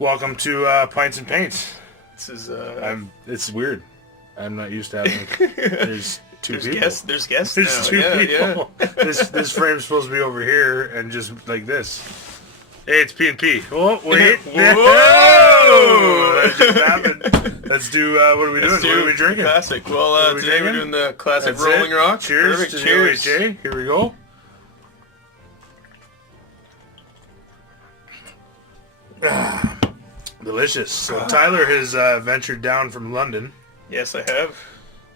Welcome to Pints and Paints. This is It's weird. I'm not used to having. There's two people. There's guests. There's now. two people. Yeah. This frame's supposed to be over here and just like this. Hey, it's P&P. Oh wait! Whoa! That just happened. Let's do. What are we doing? What are we drinking? Classic. Well, today we're doing the classic Rolling Rock. Cheers. Perfect. To Cheers. the OHA. Here we go. Delicious. So Tyler has ventured down from London. Yes, I have.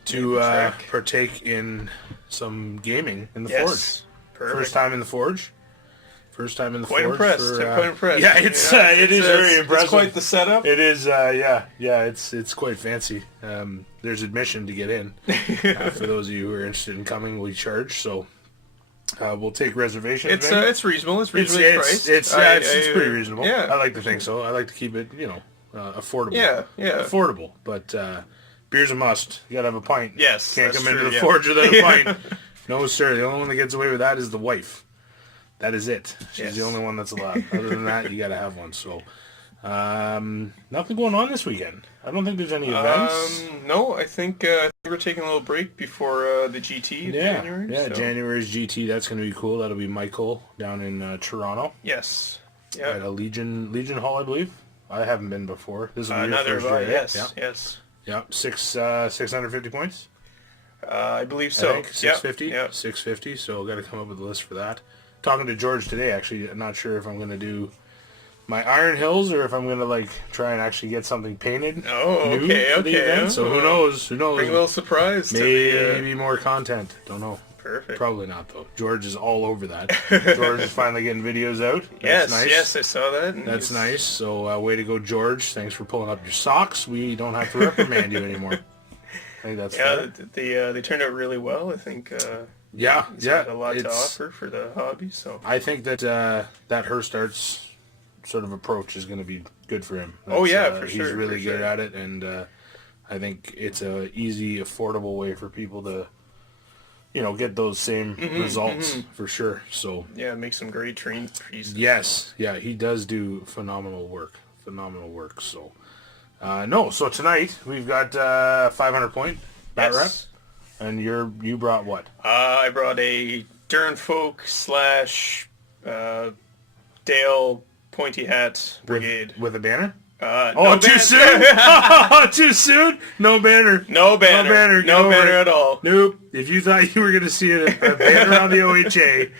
To partake in some gaming in the Forge. Perfect. First time in the Forge. Quite impressed. Quite impressed. Yeah, it is very impressive. It's quite the setup. It is. It's quite fancy. There's admission to get in. For those of you who are interested in coming, we charge. So we'll take reservations. It's reasonable. It's reasonably priced. It's pretty reasonable. Yeah, I like to think so. I like to keep it, affordable. Yeah. Affordable, but beer's a must. You gotta have a pint. Yes, can't come into the true, Forge without a pint. No, sir. The only one that gets away with that is the wife. That is it. She's the only one that's allowed. Other than that, you gotta have one. So, nothing going on this weekend. I don't think there's any events. No, I think we're taking a little break before the GT in January. Yeah, so. January's GT. That's going to be cool. That'll be Michael down in Toronto. Yes. Yeah. At a Legion Hall, I believe. I haven't been before. This will be your first year, yes. Yeah. Yes. Yeah. 650 points. I believe so. I think 650. Yeah. 650. So got to come up with a list for that. Talking to George today, actually. I'm not sure if I'm going to do my Iron Hills or if I'm going to try and actually get something painted. Oh, new for the event. So who knows? Bring a little surprise. Maybe more content. Don't know. Perfect. Probably not, though. George is all over that. George is finally getting videos out. That's nice. Yes, I saw that. That's nice. So, way to go, George. Thanks for pulling up your socks. We don't have to reprimand you anymore. I think that's fair. They turned out really well. I think. He's got a lot to offer for the hobby. So I think that that Herstarts sort of approach is going to be good for him. For sure. He's really good at it, and I think it's a easy, affordable way for people to, get those same results for sure. So make some great train pieces. Yes, he does do phenomenal work. So so tonight we've got 500 point bat rep. And you brought what? I brought a Dernfolk / Dale Pointy Hat Brigade. With a banner? No too soon? Too soon? No banner. No banner at all. Nope. If you thought you were going to see a banner on the OHA,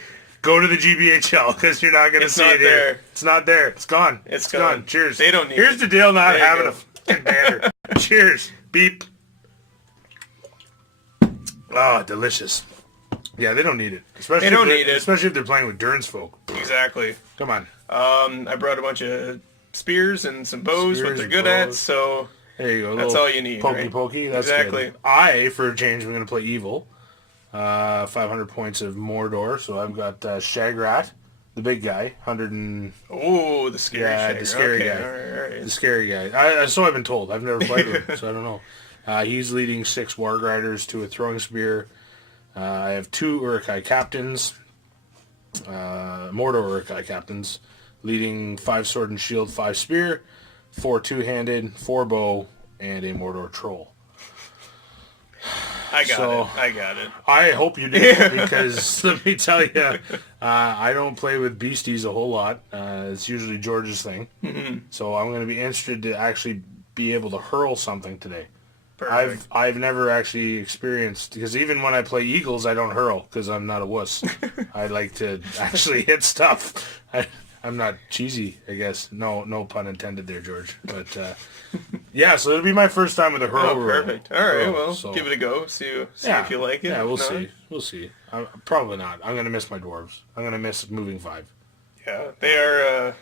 go to the GBHL because you're not going to see it here. It's not there. It's gone. It's gone. Cheers. They don't need Here's it. the deal not having a fucking banner. Cheers. Beep. Oh, delicious. Yeah, they don't need it. Especially if they're playing with Dern's folk. Exactly. Come on. I brought a bunch of spears and some bows, what they're good at, so there you go. That's all you need. Pokey. That's exactly. Good. For a change, I'm going to play Evil. 500 points of Mordor, so I've got Shagrat, the big guy, 100 and... Oh, the scary Shagrat. The scary guy. All right. The scary guy. So I've been told. I've never played with him, so I don't know. He's leading 6 Warg Riders to a throwing spear. I have 2 Uruk-hai captains, Mordor Uruk-hai captains, leading 5 sword and shield, 5 spear, 4 two-handed, 4 bow, and a Mordor troll. I got it. I hope you do, because let me tell you, I don't play with beasties a whole lot. It's usually George's thing. Mm-hmm. So I'm going to be interested to actually be able to hurl something today. Perfect. I've never actually experienced, because even when I play Eagles, I don't hurl because I'm not a wuss. I like to actually hit stuff. I'm not cheesy, I guess. No pun intended there, George. But so it'll be my first time with a hurl. Oh, perfect. All right, give it a go. See if you like it. Yeah, we'll see. We'll see. Probably not. I'm gonna miss my dwarves. I'm gonna miss moving 5. Yeah, they are.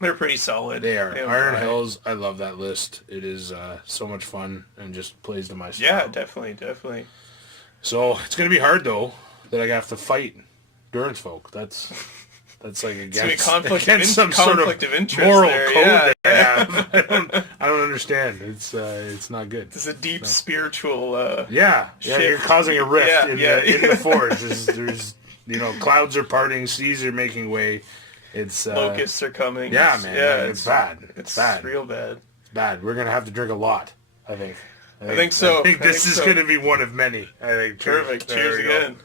They're pretty solid. They are. Iron Hills, I love that list. It is so much fun and just plays to my style. Yeah, definitely. So it's going to be hard, though, that I have to fight Dern's folk. That's like against some sort of interest moral there. code that I have. I don't understand. It's not good. It's a deep spiritual you're causing a rift in the Forge. There's clouds are parting, seas are making way. It's locusts are coming. Yeah, man. Yeah, like, it's bad. It's bad. real bad. It's bad. We're gonna have to drink a lot. I think. I think so. I think this is gonna be one of many. I think. Perfect. Cheers again.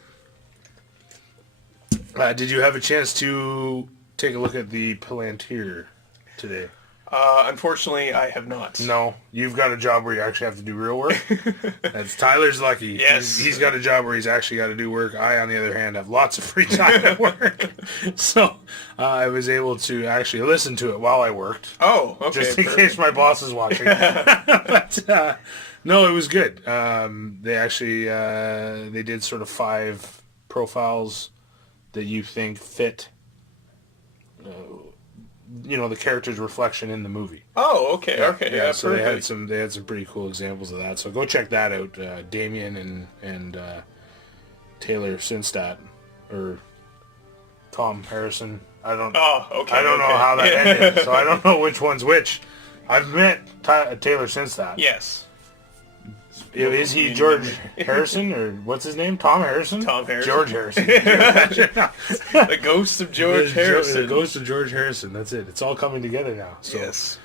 Did you have a chance to take a look at the Palantir today? Unfortunately, I have not. No, you've got a job where you actually have to do real work. That's Tyler's lucky. Yes. He's got a job where he's actually got to do work. I, on the other hand, have lots of free time at work. So I was able to actually listen to it while I worked. Oh, okay. Just in case my boss is watching. But no, it was good. They actually they did sort of 5 profiles that you think fit the character's reflection in the movie. Oh, okay, okay, yeah, so perfect. they had some pretty cool examples of that. So go check that out. Damien and Taylor Sinstadt or Tom Harrison. I don't. Oh, okay. I don't know how that ended, so I don't know which one's which. I've met Taylor Sinstadt. Yes. Is he George Harrison or what's his name? Tom Harrison? Tom Harrison. George Harrison. The ghost of George Harrison. The ghost of George Harrison. That's it. It's all coming together now. So. Yes.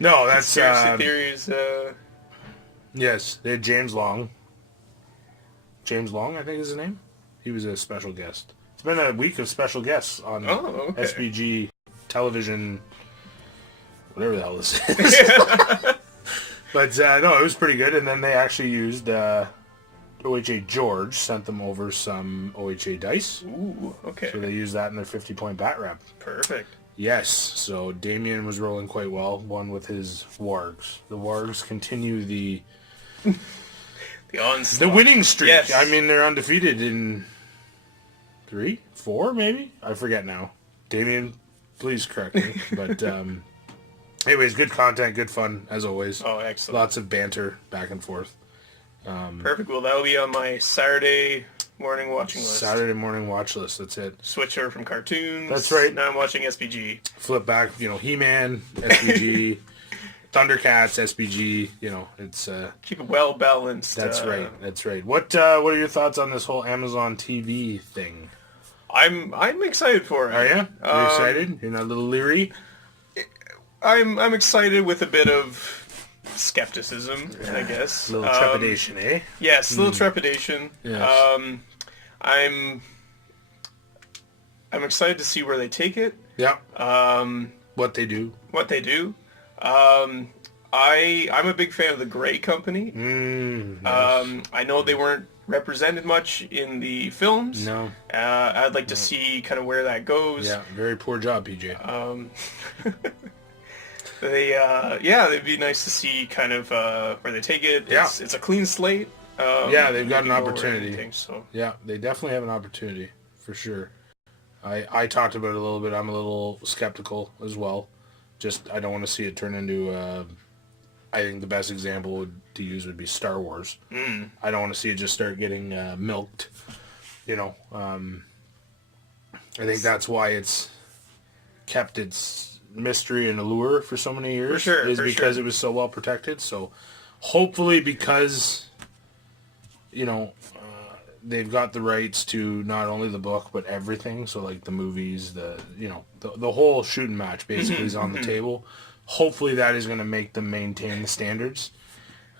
No, that's conspiracy theories. Yes, they had James Long. James Long, I think is his name. He was a special guest. It's been a week of special guests on SBG television, whatever the hell this is. But no, it was pretty good. And then they actually used OHA George sent them over some OHA dice. Ooh, okay. So they used that in their 50-point bat rep. Perfect. Yes. So Damien was rolling quite well. Won with his wargs. The wargs continue the onslaught. The winning streak. Yes. I mean, they're undefeated in 3, 4, maybe. I forget now. Damien, please correct me. But anyways, good content, good fun as always. Oh, excellent. Lots of banter back and forth. Perfect. Well, that'll be on my Saturday morning watching list. Saturday morning watch list. That's it. Switch over from cartoons. That's right. Now I'm watching SPG. Flip back. He-Man, SPG, Thundercats, SPG. It's keep it well balanced. That's right. That's right. What are your thoughts on this whole Amazon TV thing? I'm excited for it. Are you? Are you excited? You're not a little leery? I'm excited with a bit of skepticism, I guess. A little trepidation, eh? Yes, a little trepidation. Yes. I'm excited to see where they take it. Yep. What they do. I'm a big fan of the Grey Company. Nice. I know they weren't represented much in the films. No. I'd like to see kind of where that goes. Yeah, very poor job, PJ. It'd be nice to see kind of where they take it. Yeah. It's a clean slate. They've got an opportunity. Anything, so. Yeah, they definitely have an opportunity, for sure. I talked about it a little bit. I'm a little skeptical as well. Just, I don't want to see it turn into, I think the best example to use would be Star Wars. I don't want to see it just start getting milked. I think that's why it's kept its mystery and allure for so many years. For sure. Because it was so well protected. So hopefully because, they've got the rights to not only the book but everything. So like the movies, the whole shooting match basically is on the table. Hopefully that is going to make them maintain the standards.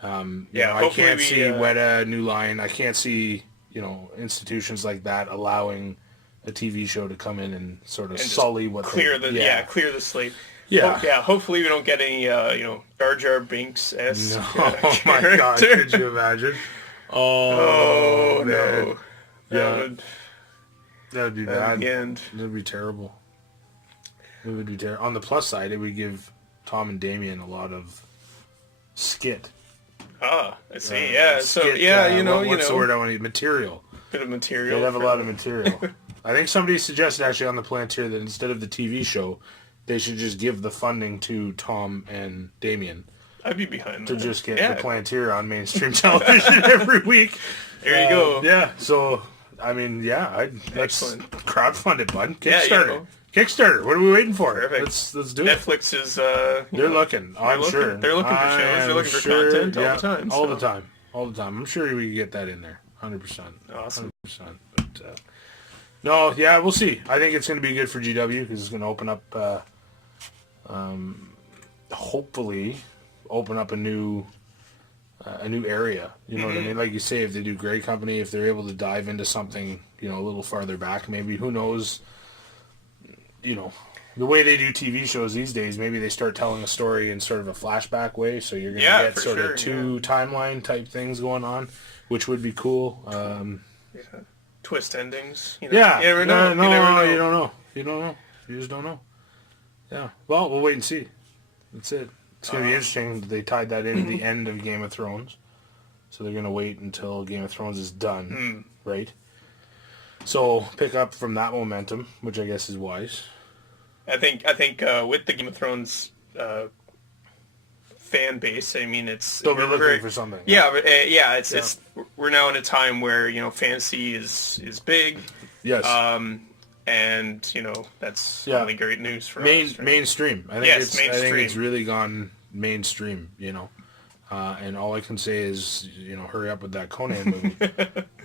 I can't see Weta, New Line. I can't see institutions like that allowing a TV show to come in and sort of sully what clear the slate. Yeah. Hopefully we don't get any Jar Jar Binks-esque Oh my god, could you imagine? Oh no. That would be bad. The end. That would be terrible. It would be terrible. On the plus side, it would give Tom and Damien a lot of skit. I see. Skit, what's the word I want to use? Material. Bit of material. They'd have a lot of material. I think somebody suggested actually on the Palantir that instead of the TV show, they should just give the funding to Tom and Damien. I'd be behind that. To just get the Palantir on mainstream television every week. There you go. Yeah, so, I mean, excellent. Crowdfund it, bud. Kickstarter. Kickstarter. What are we waiting for? Perfect. Let's do it. Netflix is... they're looking. I'm sure. They're looking for shows. They're looking for content all the time. All the time. All the time. I'm sure we can get that in there. 100%. Awesome. 100%. But, No, yeah, we'll see. I think it's going to be good for GW because it's going to open up, hopefully, open up a new area. You know what I mean? Like you say, if they do Great Company, if they're able to dive into something, a little farther back, maybe, who knows, the way they do TV shows these days, maybe they start telling a story in sort of a flashback way, so you're going to get sort of two timeline type things going on, which would be cool. Twist endings. Yeah. You never know. You don't know. You don't know. You just don't know. Yeah. Well, we'll wait and see. That's it. It's going to be interesting. They tied that in at the end of Game of Thrones. So they're going to wait until Game of Thrones is done, right? So pick up from that momentum, which I guess is wise. I think with the Game of Thrones fan base, I mean, they'll be looking for something. Yeah, it's we're now in a time where fantasy is big. Yes. And that's only great news for us. Right? Mainstream. I think it's really gone mainstream. And all I can say is, hurry up with that Conan movie.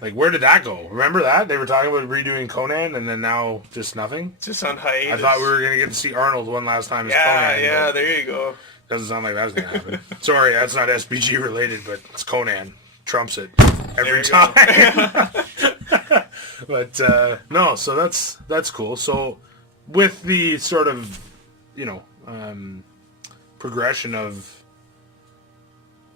Like, where did that go? Remember that? They were talking about redoing Conan, and then now just nothing? Just on hiatus. I thought we were going to get to see Arnold one last time as Conan. Yeah, there you go. Doesn't sound like that's going to happen. Sorry, that's not SPG related, but it's Conan. Trumps it every time. But, no, so that's cool. So, with the sort of, progression of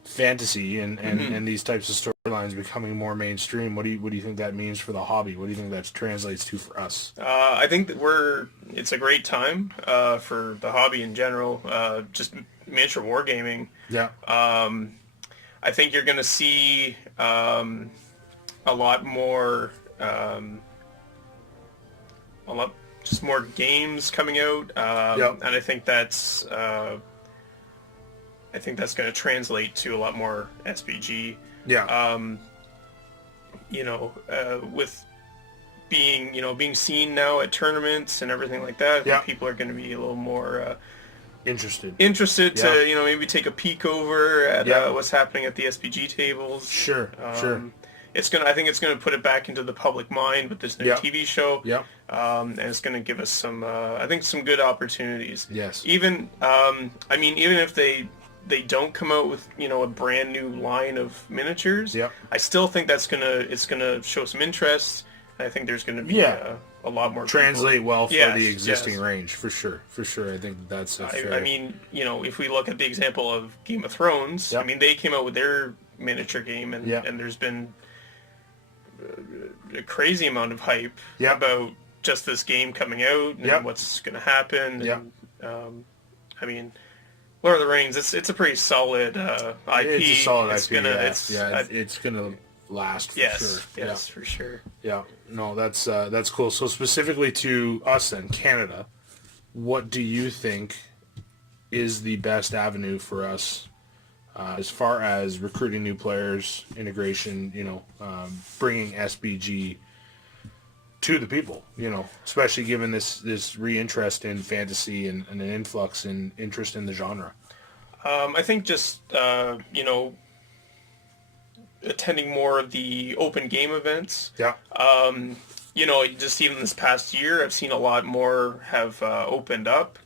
fantasy and these types of storylines becoming more mainstream, what do you think that means for the hobby? What do you think that translates to for us? I think that it's a great time for the hobby in general, just miniature wargaming. Yeah. I think you're going to see a lot more more games coming out, and I think that's going to translate to a lot more SPG. Yeah. With being seen now at tournaments and everything like that, I think people are going to be a little more interested to maybe take a peek over at what's happening at the SPG tables. Sure. I think it's going to put it back into the public mind with this new TV show. Yeah. And it's going to give us some good opportunities. Yes. Even even if they don't come out with a brand new line of miniatures, I still think it's gonna show some interest. I think there's gonna be a lot more translate people. Well for the existing range for sure. I think that's fair. I mean, if we look at the example of Game of Thrones, I mean they came out with their miniature game and there's been a crazy amount of hype about just this game coming out and what's gonna happen. And, I mean, Lord of the Rings, it's a pretty solid IP. It's a solid IP. It's gonna last for sure. Yes, for sure. Yeah, no, that's cool. So specifically to us then, Canada, what do you think is the best avenue for us as far as recruiting new players, integration, bringing SBG to the people, especially given this reinterest in fantasy and an influx in interest in the genre? I think just, attending more of the open game events. Yeah. Just even this past year, I've seen a lot more have opened up.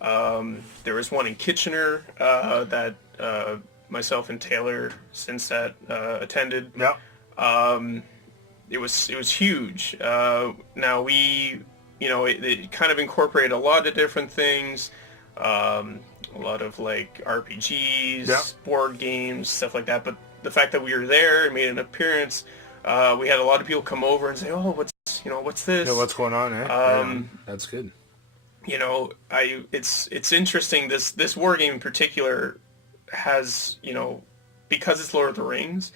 There was one in Kitchener that myself and Taylor Sinset attended. Yeah. It was huge. Now we, it kind of incorporated a lot of different things, a lot of like RPGs, board games, stuff like that. But the fact that we were there and made an appearance, we had a lot of people come over and say, "Oh, what's this? Yeah, what's going on?" That's good. It's interesting. This war game in particular has, because it's Lord of the Rings,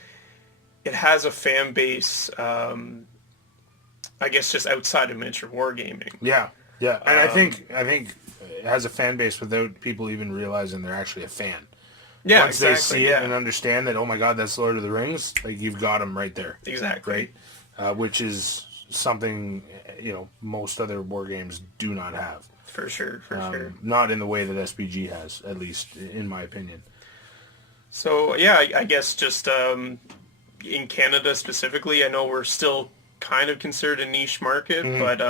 it has a fan base, I guess, just outside of miniature wargaming. Yeah, and I think it has a fan base without people even realizing they're actually a fan. Yeah, once they see it and understand that, oh my God, that's Lord of the Rings, like you've got them right there. Exactly. Right? Which is something most other war games do not have. For sure. Not in the way that SPG has, at least in my opinion. So yeah, I guess just in Canada specifically, I know we're still kind of considered a niche market, but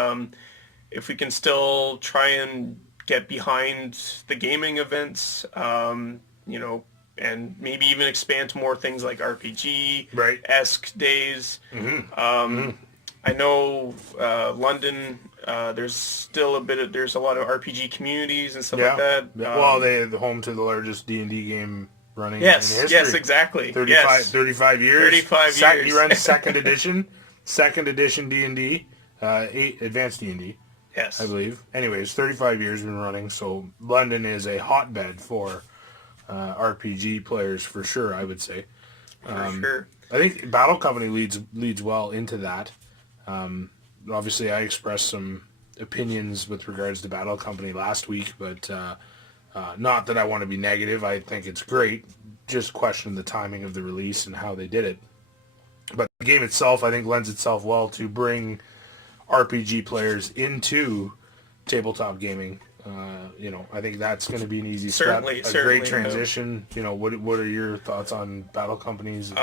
if we can still try and get behind the gaming events, you know, and maybe even expand to more things like RPG-esque days. I know London, there's a lot of RPG communities and stuff like that. Well, they're the home to the largest D&D game running in history. Yes, exactly. 35 years. 35 years. He runs second edition D&D, advanced D&D. Yes. I believe. Anyways, 35 years been running, so London is a hotbed for RPG players for sure, I would say. For sure. I think Battle Company leads well into that. Obviously, I expressed some opinions with regards to Battle Company last week, but not that I want to be negative. I think it's great. Just question the timing of the release and how they did it. But the game itself, I think, lends itself well to bring RPG players into tabletop gaming. You know, I think that's going to be an easy step. A great transition. You know, what are your thoughts on Battle Companies?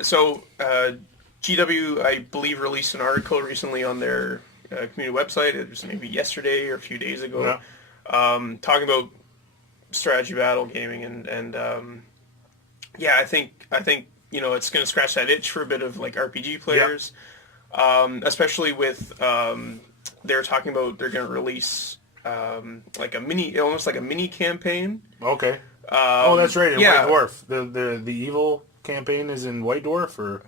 So GW, I believe, released an article recently on their community website. It was maybe yesterday or a few days ago, talking about strategy battle gaming, and I think you know, it's going to scratch that itch for a bit of like RPG players, especially with they're talking about they're going to release like almost like a mini campaign. Okay. Oh, that's right. In White Dwarf, the evil campaign is in White Dwarf, or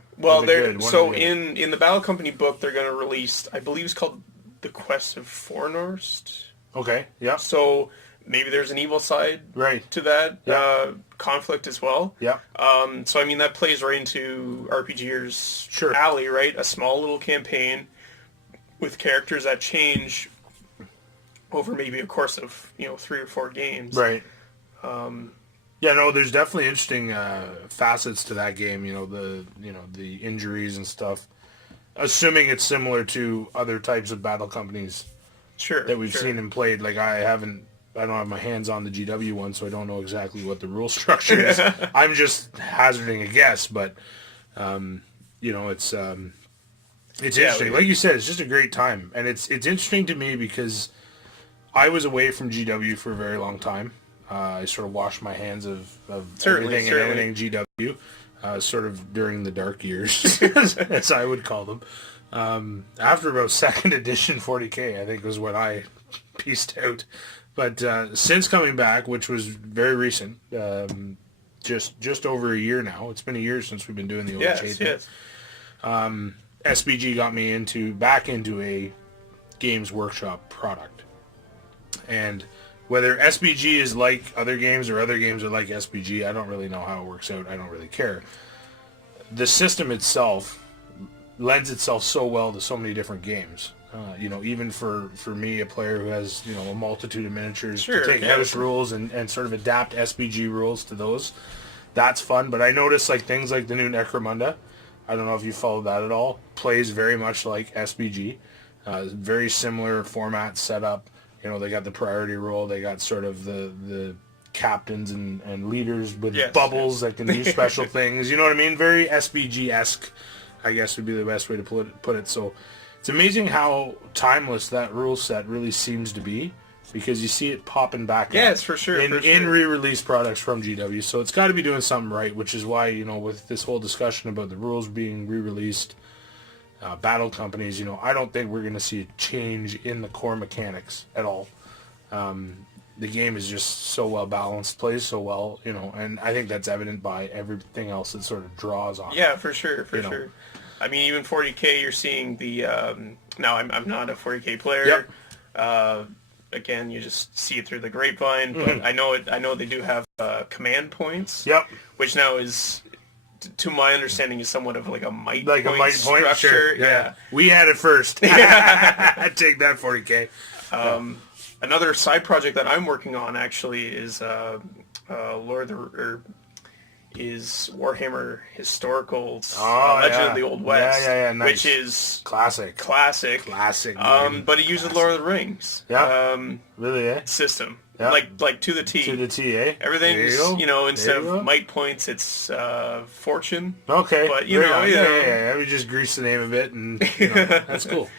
in the Battle Company book, they're going to release, I believe it's called The Quest of Fornorst. Okay. Yeah. So maybe there's an evil side to that conflict as well. Yeah. So I mean, that plays right into RPGers' alley, right? A small little campaign with characters that change over maybe a course of 3 or 4 games. Right. There's definitely interesting facets to that game. The injuries and stuff. Assuming it's similar to other types of Battle Companies that we've seen and played. Like I don't have my hands on the GW one, so I don't know exactly what the rule structure is. I'm just hazarding a guess, but it's interesting. Like you said, it's just a great time, and it's interesting to me because I was away from GW for a very long time. I sort of washed my hands of everything and everything GW, sort of during the dark years, as I would call them. After about 2nd edition 40k, I think was when I pieced out. But since coming back, which was very recent, just over a year now. It's been a year since we've been doing the OHA thing. SBG got me back into a Games Workshop product. And whether SBG is like other games or other games are like SBG, I don't really know how it works out. I don't really care. The system itself lends itself so well to so many different games. Even for me, a player who has, a multitude of miniatures, to take house rules and sort of adapt SBG rules to those, that's fun. But I noticed things like the new Necromunda, I don't know if you followed that at all, plays very much like SBG. Very similar format setup. They got the priority roll. They got sort of the captains and leaders with bubbles that can do special things. You know what I mean? Very SBG-esque, I guess would be the best way to put it. So it's amazing how timeless that rule set really seems to be, because you see it popping back up for sure. in re-release products from GW. So it's got to be doing something right, which is why, with this whole discussion about the rules being re-released, Battle Companies, I don't think we're going to see a change in the core mechanics at all. The game is just so well balanced, plays so well, and I think that's evident by everything else that sort of draws on. Yeah, for sure. I mean, even 40k, you're seeing the. Now, I'm not a 40k player. Yep. Again, you just see it through the grapevine, but I know they do have command points. Yep. Which now is, to my understanding, is somewhat of like a might point structure. Sure. Yeah. We had it first. Take that, 40k. Another side project that I'm working on actually is is Warhammer Historicals, Legend of the Old West, nice. Which is classic. But it uses Lord of the Rings. Really? System. Yeah. Like to the T. To the T, eh? Everything's, There you go. instead There you of go. might points, it's fortune. Okay. But, you Right know, on. yeah. Yeah. We just grease the name of it, and that's cool.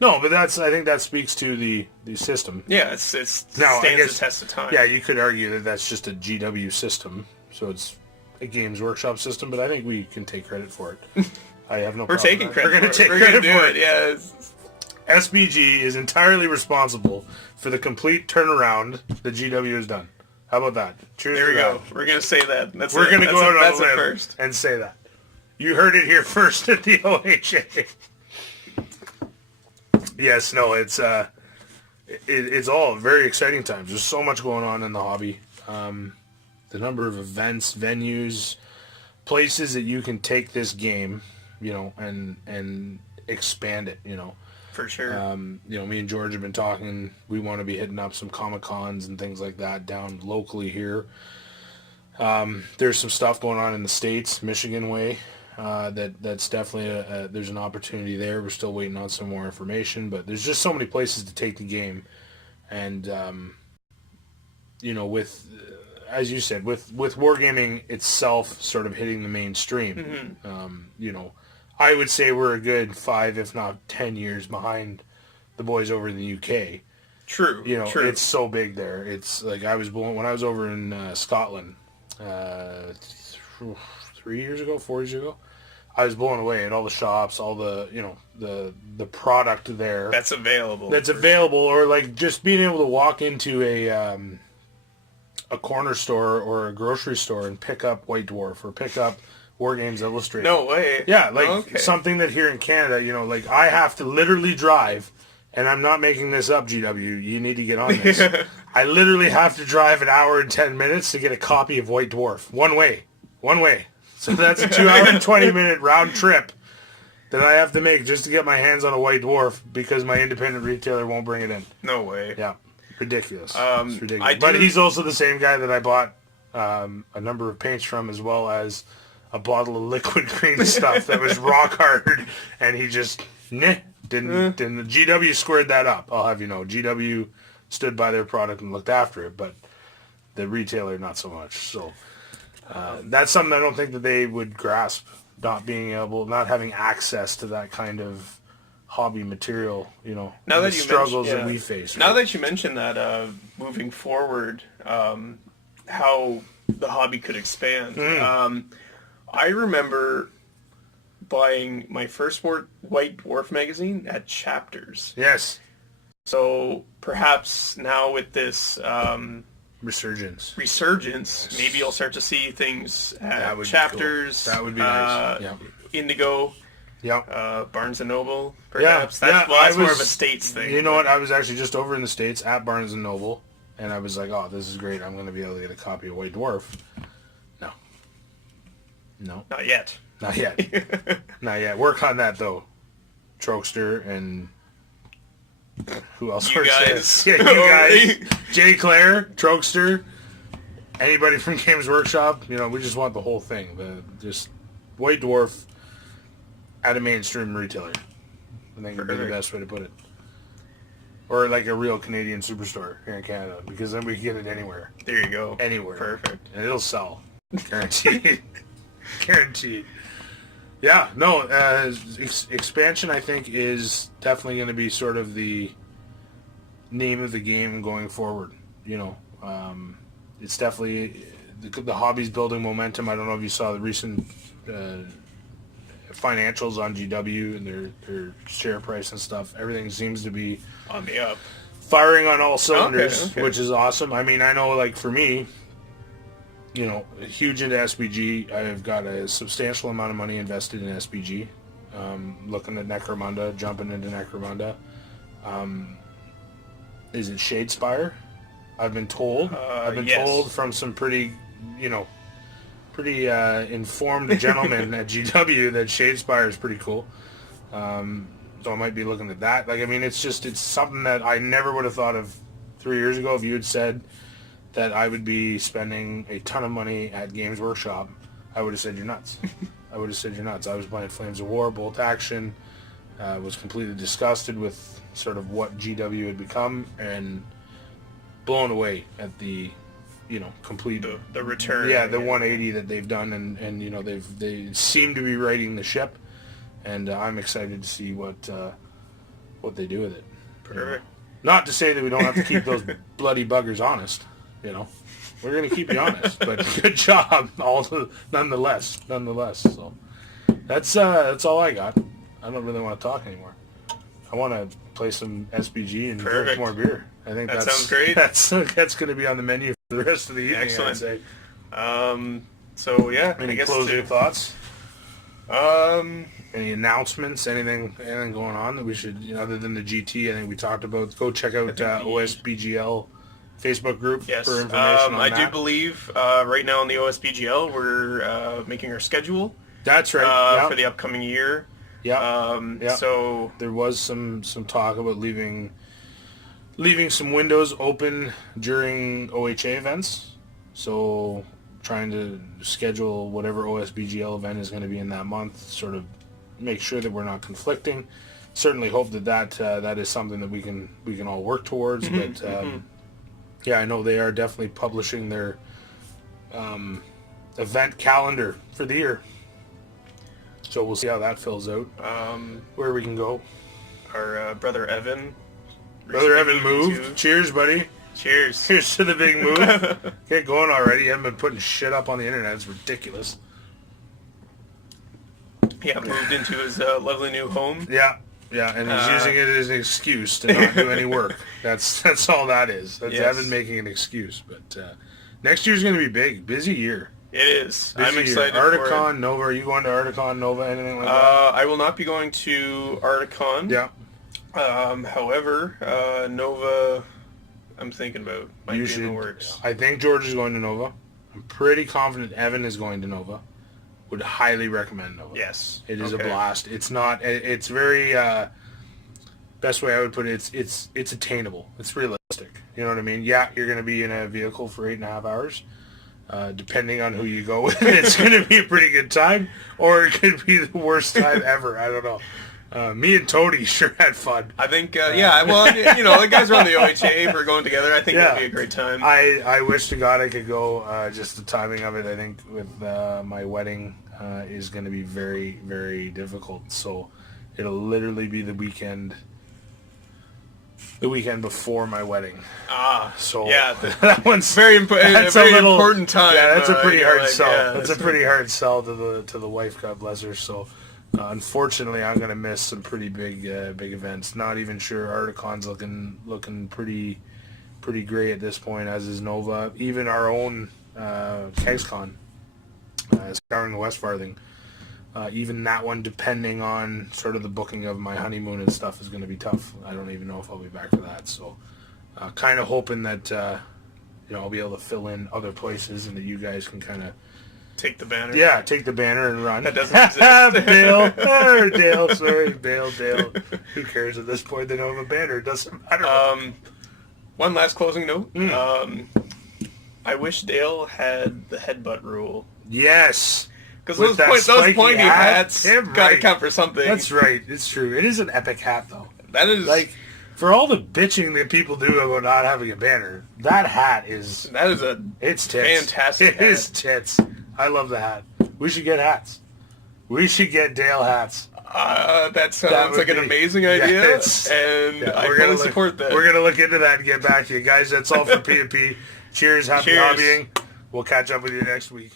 No, but I think that speaks to the system. Yeah, it stands the test of time. Yeah, you could argue that that's just a GW system, so it's a Games Workshop system, but I think we can take credit for it. I have no We're problem taking with that. credit We're going for to it. take We're credit gonna do for it. Yeah. SBG is entirely responsible for the complete turnaround that GW has done. How about that? Cheers. There we to go. that. We're going to say that. We're going to go out on that's a limb first. and say that. You heard it here first at the OHA. Yes, no, it's all very exciting times. There's so much going on in the hobby. The number of events, venues, places that you can take this game, and expand it, For sure. Me and George have been talking. We want to be hitting up some Comic-Cons and things like that down locally here. There's some stuff going on in the States, Michigan way. That's definitely there's an opportunity there. We're still waiting on some more information, but there's just so many places to take the game, and with as you said, with wargaming itself sort of hitting the mainstream, I would say we're a good 5, if not 10 years behind the boys over in the UK. True. True. It's so big there. It's like when I was over in Scotland 3 years ago, 4 years ago. I was blown away at all the shops, all the the product there that's available. Or like just being able to walk into a corner store or a grocery store and pick up White Dwarf or pick up War Games Illustrated. No way. Yeah, something that here in Canada, like I have to literally drive, and I'm not making this up, GW. You need to get on this. I literally have to drive an hour and 10 minutes to get a copy of White Dwarf. One way. So that's a 2 hour and 20 minute round trip that I have to make just to get my hands on a White Dwarf because my independent retailer won't bring it in. No way. Yeah. Ridiculous. It's ridiculous. But he's also the same guy that I bought a number of paints from, as well as a bottle of liquid green stuff that was rock hard, and he just didn't. The GW squared that up. I'll have you know, GW stood by their product and looked after it, but the retailer not so much. So that's something I don't think that they would grasp. Not having access to that kind of hobby material, now that you struggles that we face. Right? Now that you mention that, moving forward, how the hobby could expand. I remember buying my first White Dwarf magazine at Chapters. Yes. So perhaps now with this resurgence, yes. Maybe you'll start to see things at Chapters. Cool. That would be nice. Yeah. Indigo. Yeah. Barnes & Noble, perhaps. Yeah. That's more of a States thing. You know what? I was actually just over in the States at Barnes & Noble, and I was like, oh, this is great. I'm going to be able to get a copy of White Dwarf. No. Not yet. Not yet. Work on that, though. Trokester and... Who else? You guys. Yeah, you guys. Jay Clare, Trokester, anybody from Games Workshop. We just want the whole thing. Just White Dwarf at a mainstream retailer. I think would be the best way to put it. Or like a real Canadian superstore here in Canada, because then we can get it anywhere. There you go. Anywhere. Perfect. And it'll sell. Guaranteed. Guaranteed. Yeah, no, expansion I think is definitely going to be sort of the name of the game going forward. It's definitely, the hobby's building momentum. I don't know if you saw the recent financials on GW and their share price and stuff. Everything seems to be on the up. Firing on all cylinders, Okay. Which is awesome. I mean, I know, like, for me, huge into SBG. I've got a substantial amount of money invested in SBG. Looking at Necromunda, jumping into Necromunda. Is it Shadespire? I've been told. Yes. Told from some pretty informed gentlemen at GW that Shadespire is pretty cool. So I might be looking at that. Like, I mean, it's something that I never would have thought of 3 years ago if you had said that I would be spending a ton of money at Games Workshop. I would have said you're nuts. I was playing Flames of War, Bolt Action, was completely disgusted with sort of what GW had become, and blown away at the, complete the return. Yeah, the 180 that they've done, and they seem to be righting the ship, and I'm excited to see what they do with it. Perfect. Not to say that we don't have to keep those bloody buggers honest. We're going to keep you honest, but good job, nonetheless. So that's all I got. I don't really want to talk anymore. I want to play some SBG and drink more beer. I think that sounds great. That's going to be on the menu for the rest of the evening. Excellent. I'd say. So yeah, Any I guess closing thoughts? Any announcements? Anything going on that we should, other than the GT? I think we talked about. Go check out OSBGL Facebook group for information on that. I do believe right now on the OSBGL we're making our schedule. That's right. For the upcoming year. Yeah. So there was some talk about leaving some windows open during OHA events. So trying to schedule whatever OSBGL event is going to be in that month, sort of make sure that we're not conflicting. Certainly hope that is something that we can all work towards. But yeah, I know they are definitely publishing their event calendar for the year. So we'll see how that fills out. Where we can go. Our brother Evan. Moved. Cheers, buddy. Cheers. Cheers to the big move. Get going already. You haven't been putting shit up on the internet. It's ridiculous. Yeah, moved into his lovely new home. Yeah, and he's using it as an excuse to not do any work. That's all that is. That's Evan making an excuse. But next year's going to be big. Busy year. It is. Busy I'm excited year. for Articon, Nova. Are you going to Articon, Nova, anything like that? I will not be going to Articon. Yeah. However, Nova, I'm thinking about. Might be in the works. I think George is going to Nova. I'm pretty confident Evan is going to Nova. Would highly recommend Nova. Yes. It is a blast. It's not. It's very. Best way I would put it. It's attainable. It's realistic. You know what I mean? Yeah, you're going to be in a vehicle for 8.5 hours. Depending on who you go with, it's going to be a pretty good time, or it could be the worst time ever. I don't know. Me and Tony sure had fun. I think, the guys are on the OHA for going together. I think it'll be a great time. I wish to God I could go. Just the timing of it, I think, with my wedding is going to be very, very difficult. So it'll literally be the weekend before my wedding. So yeah, that one's very important. That's a very important time. Yeah, that's a pretty hard sell. Yeah, that's a pretty hard sell to the wife. God bless her. So unfortunately, I'm going to miss some pretty big events. Not even sure Articon's looking pretty great at this point, as is Nova. Even our own KegsCon, Scouring the West Farthing. Even that one, depending on sort of the booking of my honeymoon and stuff, is going to be tough. I don't even know if I'll be back for that. So kind of hoping that I'll be able to fill in other places and that you guys can kind of take the banner. Yeah, take the banner and run. That doesn't exist. Dale. Sorry, Dale. Who cares at this point? They don't have a banner. It doesn't matter. One last closing note. I wish Dale had the headbutt rule. Yes. Because those pointy hats got to come for something. That's right. It's true. It is an epic hat, though. That is... for all the bitching that people do about not having a banner, that hat is... It's tits. Fantastic It is tits. I love the hat. We should get hats. We should get Dale hats. That sounds like an amazing idea, and I fully support that. We're going to look into that and get back to you. Guys, that's all for P&P. Cheers. Happy hobbying. We'll catch up with you next week.